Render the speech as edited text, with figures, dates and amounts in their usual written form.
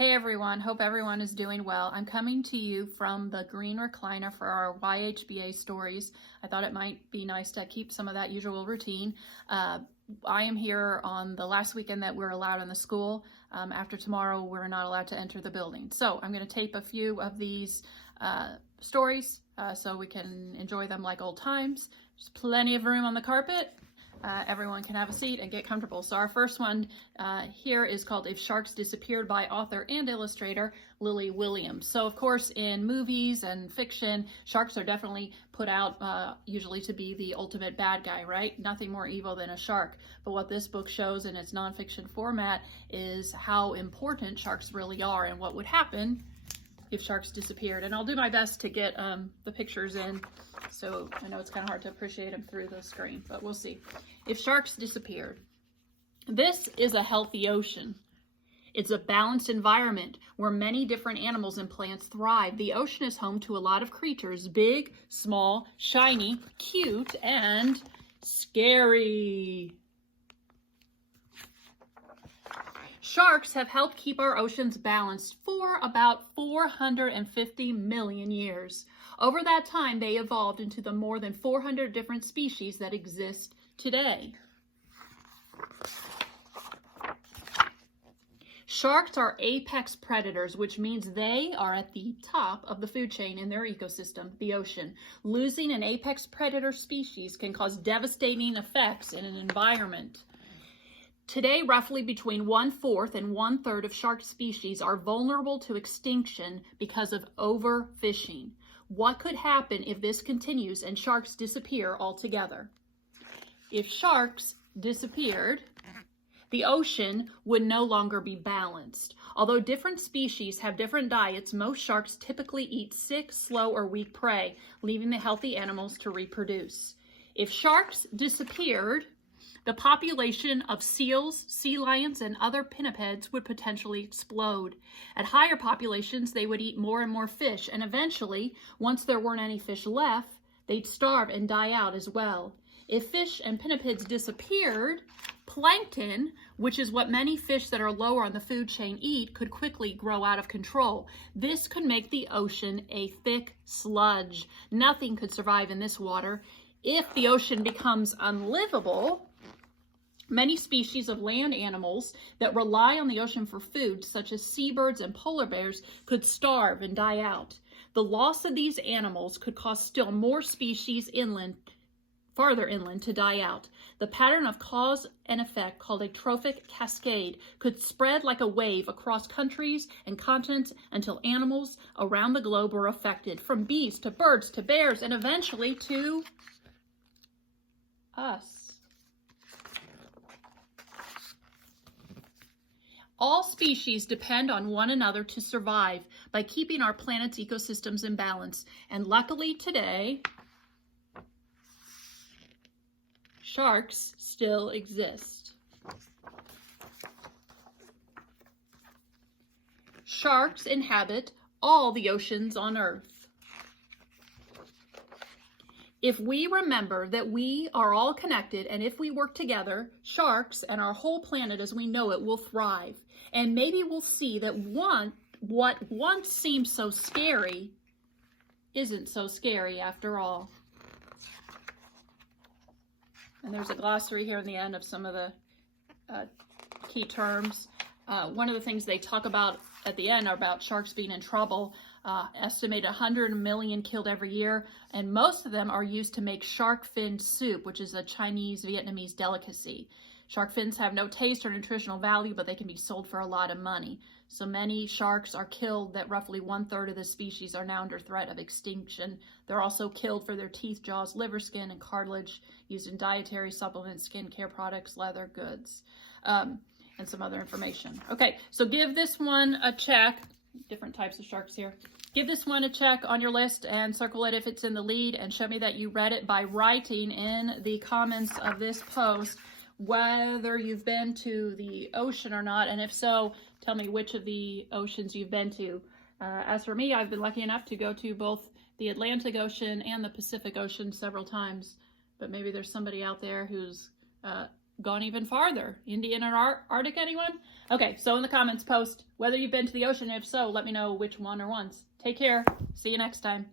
Hey everyone, hope everyone is doing well. I'm coming to you from the green recliner for our YHBA stories. I thought it might be nice to keep some of that usual routine. I am here on the last weekend that we're allowed in the school. After tomorrow, we're not allowed to enter the building. So I'm going to tape a few of these stories so we can enjoy them like old times. There's plenty of room on the carpet. Everyone can have a seat and get comfortable. So our first one here is called If Sharks Disappeared by author and illustrator Lily Williams. So of course in movies and fiction, sharks are definitely put out usually to be the ultimate bad guy, right? Nothing more evil than a shark. But what this book shows in its nonfiction format is how important sharks really are and what would happen if sharks disappeared. And I'll do my best to get the pictures in, so I know it's kind of hard to appreciate them through the screen, but we'll see. If sharks disappeared. This is a healthy ocean. It's a balanced environment where many different animals and plants thrive. The ocean is home to a lot of creatures, big, small, shiny, cute, and scary. Sharks have helped keep our oceans balanced for about 450 million years. Over that time, they evolved into the more than 400 different species that exist today. Sharks are apex predators, which means they are at the top of the food chain in their ecosystem, the ocean. Losing an apex predator species can cause devastating effects in an environment. Today, roughly between 1/4 and 1/3 of shark species are vulnerable to extinction because of overfishing. What could happen if this continues and sharks disappear altogether? If sharks disappeared, the ocean would no longer be balanced. Although different species have different diets, most sharks typically eat sick, slow, or weak prey, leaving the healthy animals to reproduce. If sharks disappeared, the population of seals, sea lions, and other pinnipeds would potentially explode. At higher populations, they would eat more and more fish, and eventually, once there weren't any fish left, they'd starve and die out as well. If fish and pinnipeds disappeared, plankton, which is what many fish that are lower on the food chain eat, could quickly grow out of control. This could make the ocean a thick sludge. Nothing could survive in this water. If the ocean becomes unlivable, many species of land animals that rely on the ocean for food, such as seabirds and polar bears, could starve and die out. The loss of these animals could cause still more species farther inland to die out. The pattern of cause and effect, called a trophic cascade, could spread like a wave across countries and continents until animals around the globe were affected, from bees to birds to bears, and eventually to us. All species depend on one another to survive by keeping our planet's ecosystems in balance. And luckily today, sharks still exist. Sharks inhabit all the oceans on Earth. If we remember that we are all connected, and if we work together, sharks and our whole planet as we know it will thrive. And maybe we'll see that what once seemed so scary isn't so scary after all. And there's a glossary here in the end of some of the key terms. One of the things they talk about at the end are about sharks being in trouble. Estimated 100 million killed every year, and most of them are used to make shark fin soup, which is a Chinese Vietnamese delicacy. Shark fins have no taste or nutritional value, but they can be sold for a lot of money. So many sharks are killed that roughly 1/3 of the species are now under threat of extinction. They're also killed for their teeth, jaws, liver, skin, and cartilage used in dietary supplements, skincare products, leather goods, and some other information. Okay, so give this one a check. Different types of sharks here. Give this one a check on your list and circle it if it's in the lead, and show me that you read it by writing in the comments of this post whether you've been to the ocean or not, and if so, tell me which of the oceans you've been to. As for me, I've been lucky enough to go to both the Atlantic Ocean and the Pacific Ocean several times, but maybe there's somebody out there who's gone even farther. Indian or Arctic, anyone? Okay, so in the comments, post whether you've been to the ocean. If so, let me know which one or ones. Take care. See you next time.